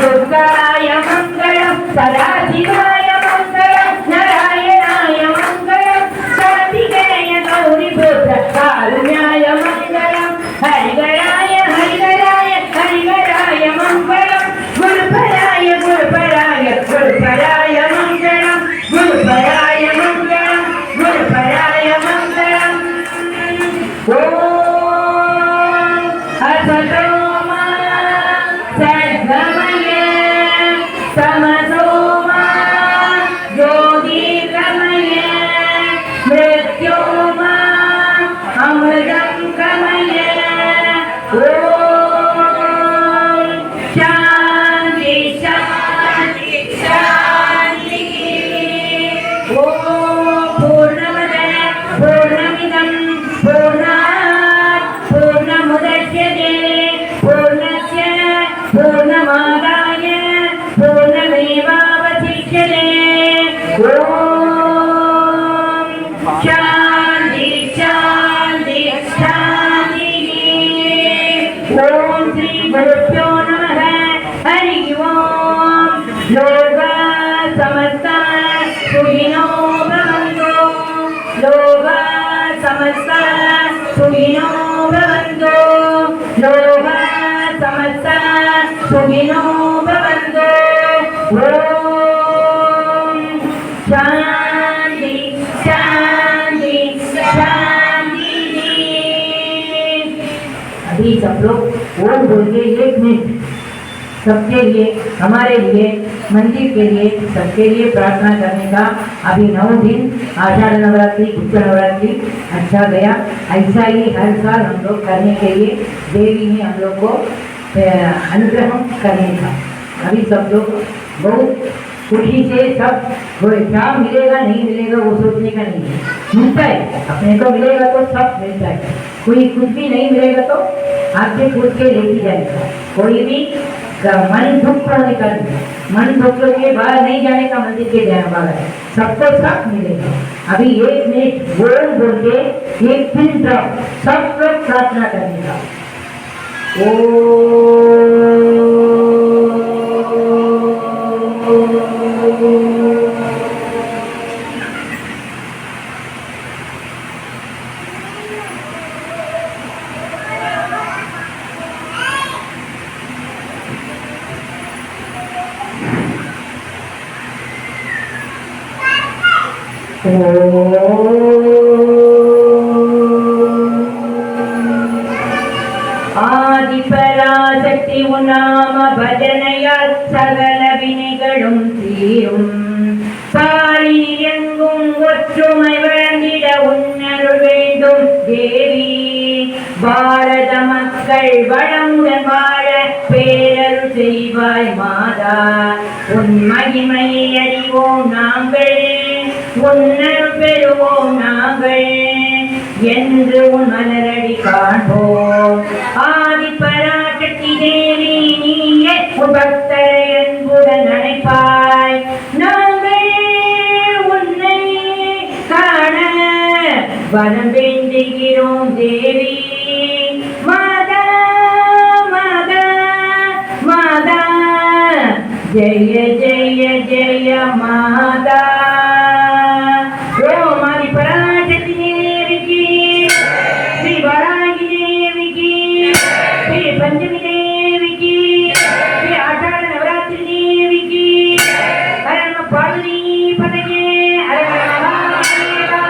दुर्गाय मङ्गलं सदाशिवाय मङ्गलं नारायणाय मङ्गलं कार्तिकेय गौरीपुत्र कारुण्याय मङ्गलं हरिहराय हरिहराय हरिहराय मङ्गलं गुरुपराय गुरुपराय गुरुपराय मङ्गलं गुरुपराय मङ्गलं गुरुपराय मङ्गलम् ॐ असतो मा सद्गमय तमसो मा ज्योतिर्गमय मृत्योर्मा अमृतं गमय ॐ शान्ति शान्ति शान्तिः ॐ पूर्णमद पूर्णमिदं पूर्णात् पूर्णमुदच्यते पूर्णस्य पूर्णमादाय पूर्णमेवावशिष्यते ॐ शान्ति शान्ति शान्तिः ॐ श्री गुरुभ्यो नमः हरि ओम् लोका समस्ता सुखिनो भवन्तु लोका समस्ता सुखिनो भवन्तु लोका समस्ता सुखिनो भवन्तु ॐ शान्ति शान्ति शान्तिः अभी सब लोग ओम बोल के 1 मिनट सबके लिए हमारे लिए मंदिर के लिए सबके लिए प्रार्थना करने का अभी 9 दिन आषाढ़ नवरात्रि गुप्त नवरात्रि अच्छा गया। ऐसा ही हर साल हम लोग करने के लिए देवी ने हम लोग को अनुग्रह करने का। अभी सब लोग बहुत खुशी से सब क्या मिलेगा नहीं मिलेगा वो सोचने का नहीं है, मिलता है अपने को मिलेगा तो सब मिलता है। कोई कुछ भी नहीं मिलेगा तो आपसे पूछ के लेके जाएगा। कोई भी मन दुख होने का नहीं, मन दुख के बाहर नहीं जाने का मंदिर के जाने वाला है, सबको सब मिलेगा। अभी 1 मिनट बोल बोल के 1 पिन ड्रॉप सब लोग प्रार्थना करने का। ஆதிபராசக்தி உன்னாம பஜனையால் சகல வினைகளும் தீரும். பாரில் எங்கும் ஒற்றுமை வழங்கிட உன்னருள் வேண்டும் தேவி. பாரத மக்கள் வளமுடன் வாழ பேரருள் செய்வாய் மாதா. உன் மகிமையை அறிவோம் நாங்கள், உன்னருள் பெறுவோம் நாங்கள், என்று உன் மலரடி காண்போம். ஆதிபராசக்தி தேவி நீயே உன் பக்தரை அன்புடன் அழைப்பாய். நாங்கள் உன்னை காண வரம் வேண்டுகிறோம் தேவி. மாதா மாதா மாதா ஜெய ஜெய ஜெய மாதா. ஓம் ஆதிபராசக்தி தேவிக்கு, ஸ்ரீ வாராகி தேவிக்கு, ஸ்ரீ பஞ்சமி தேவிக்கு, ஸ்ரீ ஆஷாಢ நவராத்திரி தேவிக்கு, ஹர பார்வதி பதகே ஹர மகாதேவா.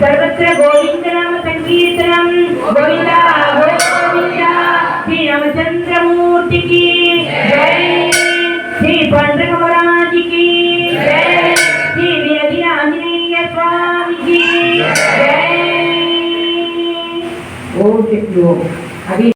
சர்வத்திர கோவிந்த நாம சங்கீர்த்தனம் கோவிந்தா கோவிந்தா. ஸ்ரீ ராமச்சந்திரமூர்த்திக்கு ஜெய். श्री पांडुरंग महाराज की जय. श्री वीर आंजनेय स्वामी की जय. ओम शक्ति ओम. अभी